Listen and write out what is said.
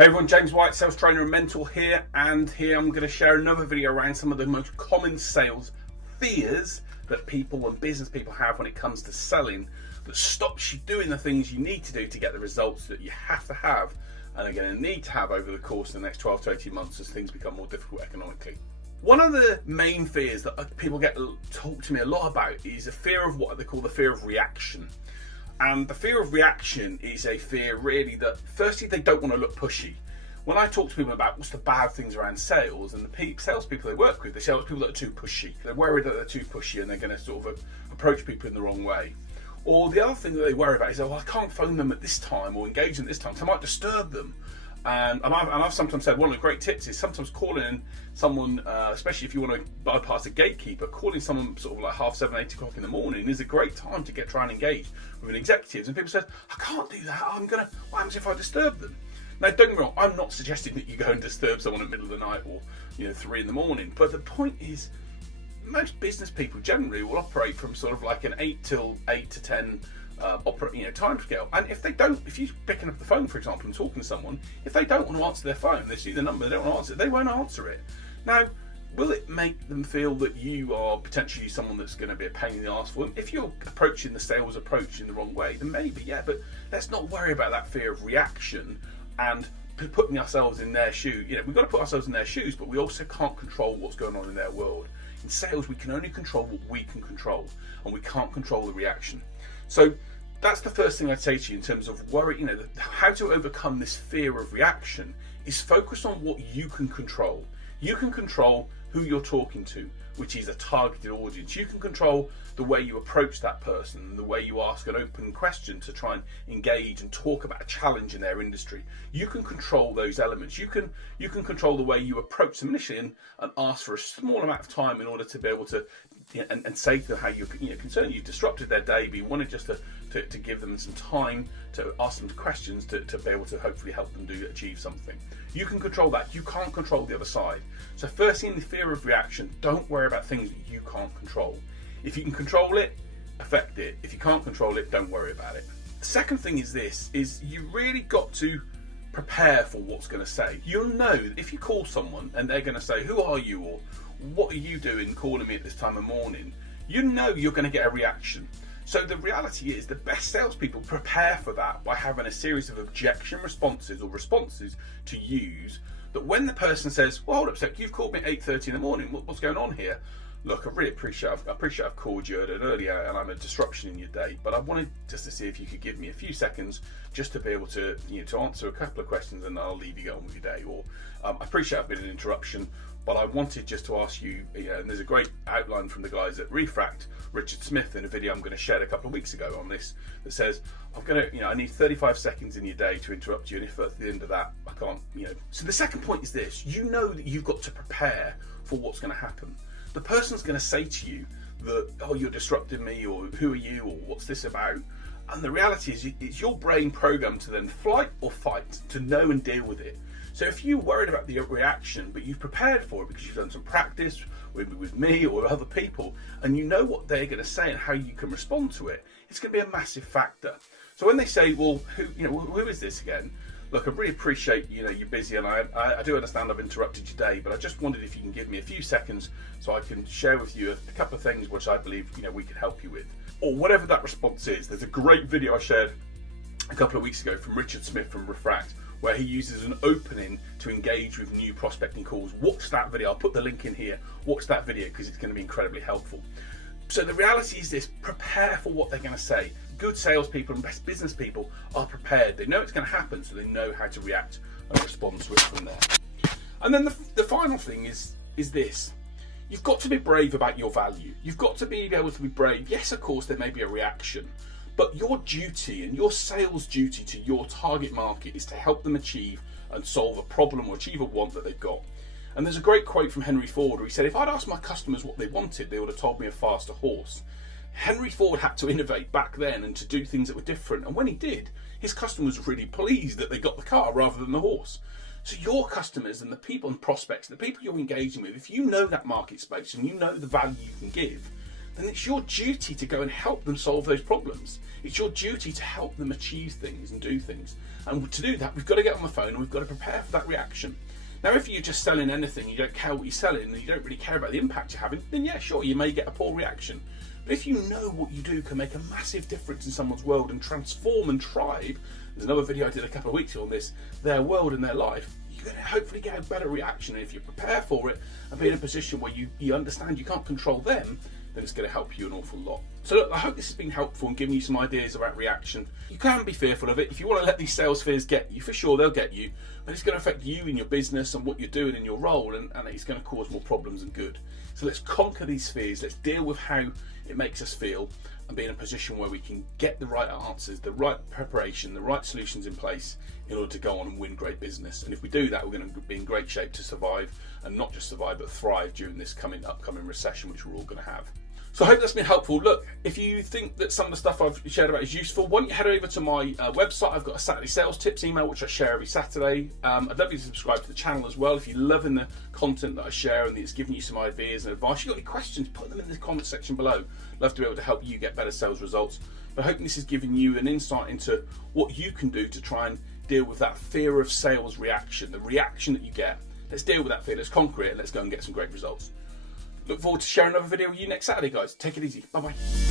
Hey everyone, James White, sales trainer and mentor here, and here I'm going to share another video around some of the most common sales fears that people and business people have when it comes to selling that stops you doing the things you need to do to get the results that you have to have and are going to need to have over the course of the next 12 to 18 months as things become more difficult economically. One of the main fears that people get talked to me a lot about is a fear of what they call the fear of reaction. And the fear of reaction is a fear really that firstly they don't want to look pushy. When I talk to people about what's the bad things around sales and the salespeople they work with, they salespeople that are too pushy. They're worried that they're too pushy and they're going to sort of approach people in the wrong way. Or the other thing that they worry about is, oh, I can't phone them at this time or engage them at this time, so I might disturb them. And I've sometimes said one of the great tips is sometimes calling someone, especially if you want to bypass a gatekeeper, calling someone sort of like 7:30, 8 o'clock in the morning is a great time to try and engage with an executive. And people say, I can't do that. What happens if I disturb them? Now, don't get me wrong, I'm not suggesting that you go and disturb someone in the middle of the night or 3 in the morning. But the point is, most business people generally will operate from sort of like an 8 to 10 time scale. And if you're picking up the phone, for example, and talking to someone, if they don't want to answer their phone, they see the number, they don't want to answer it, they won't answer it. Now, will it make them feel that you are potentially someone that's going to be a pain in the arse for them? If you're approaching the sales approach in the wrong way, then maybe, yeah, but let's not worry about that fear of reaction and putting ourselves in their shoes. We've got to put ourselves in their shoes, but we also can't control what's going on in their world. In sales, we can only control what we can control, and we can't control the reaction. So that's the first thing I'd say to you in terms of worry. How to overcome this fear of reaction is focus on what you can control. You can control who you're talking to, which is a targeted audience. You can control the way you approach that person, the way you ask an open question to try and engage and talk about a challenge in their industry. You can control those elements. You can control the way you approach them initially and ask for a small amount of time in order to be able to and say to them how you're concerned. You've disrupted their day, but you wanted just to give them some time to ask them questions to be able to hopefully help them achieve something. You can control that. You can't control the other side. So firstly, in the fear of reaction, don't worry about things that you can't control. If you can control it, affect it. If you can't control it, don't worry about it. The second thing is you really got to prepare for what's going to say. You'll know that if you call someone and they're going to say, who are you, or what are you doing calling me at this time of morning, you know you're going to get a reaction. So the reality is the best salespeople prepare for that by having a series of objection responses or responses to use, that when the person says, well, hold up a sec, you've called me at 8:30 in the morning, what's going on here? Look, I really appreciate I've called you at an early hour and I'm a disruption in your day, but I wanted just to see if you could give me a few seconds just to be able to to answer a couple of questions, and I'll leave you go on with your day. Or I appreciate I've been an interruption, but I wanted just to ask you, and there's a great outline from the guys at Refract, Richard Smith, in a video I'm going to share a couple of weeks ago on this, that says, I need 35 seconds in your day to interrupt you, and if at the end of that I can't, So the second point is this: you know that you've got to prepare for what's going to happen. The person's going to say to you that, oh, you're disrupting me, or who are you, or what's this about? And the reality is it's your brain programmed to then flight or fight, to know and deal with it. So if you're worried about the reaction, but you've prepared for it because you've done some practice with me or other people, and you know what they're going to say and how you can respond to it, it's going to be a massive factor. So when they say, well, who is this again? Look, I really appreciate, you're busy, and I do understand I've interrupted your day, but I just wondered if you can give me a few seconds so I can share with you a couple of things which I believe, we could help you with. Or whatever that response is. There's a great video I shared a couple of weeks ago from Richard Smith from Refract, where he uses an opening to engage with new prospecting calls. Watch that video. I'll put the link in here. Watch that video because it's going to be incredibly helpful. So the reality is this: prepare for what they're going to say. Good salespeople and best business people are prepared. They know it's going to happen, so they know how to react and respond to it from there. And then the final thing is this: you've got to be brave about your value. You've got to be able to be brave. Yes, of course, there may be a reaction, but your duty and your sales duty to your target market is to help them achieve and solve a problem or achieve a want that they've got. And there's a great quote from Henry Ford where he said, if I'd asked my customers what they wanted, they would have told me a faster horse. Henry Ford had to innovate back then and to do things that were different. And when he did, his customers were really pleased that they got the car rather than the horse. So your customers and the people and prospects, the people you're engaging with, if you know that market space and you know the value you can give, then it's your duty to go and help them solve those problems. It's your duty to help them achieve things and do things. And to do that, we've got to get on the phone and we've got to prepare for that reaction. Now, if you're just selling anything, you don't care what you're selling, and you don't really care about the impact you're having, then yeah, sure, you may get a poor reaction. But if you know what you do can make a massive difference in someone's world and transform and thrive, there's another video I did a couple of weeks ago on this, their world and their life, you're going to hopefully get a better reaction. And if you prepare for it and be in a position where you understand you can't control them, then it's going to help you an awful lot. So look, I hope this has been helpful and given you some ideas about reaction. You can be fearful of it. If you want to let these sales fears get you, for sure they'll get you, but it's going to affect you in your business and what you're doing in your role, and it's going to cause more problems than good. So let's conquer these fears, let's deal with how it makes us feel, and be in a position where we can get the right answers, the right preparation, the right solutions in place in order to go on and win great business. And if we do that, we're going to be in great shape to survive, and not just survive, but thrive during this upcoming recession, which we're all going to have. So I hope that's been helpful. Look, if you think that some of the stuff I've shared about is useful, why don't you head over to my website. I've got a Saturday sales tips email, which I share every Saturday. I'd love you to subscribe to the channel as well. If you're loving the content that I share and it's giving you some ideas and advice, if you've got any questions, put them in the comment section below. Love to be able to help you get better sales results. But I hope this has given you an insight into what you can do to try and deal with that fear of sales reaction, the reaction that you get. Let's deal with that fear, let's conquer it, and let's go and get some great results. Look forward to sharing another video with you next Saturday, guys. Take it easy. Bye-bye.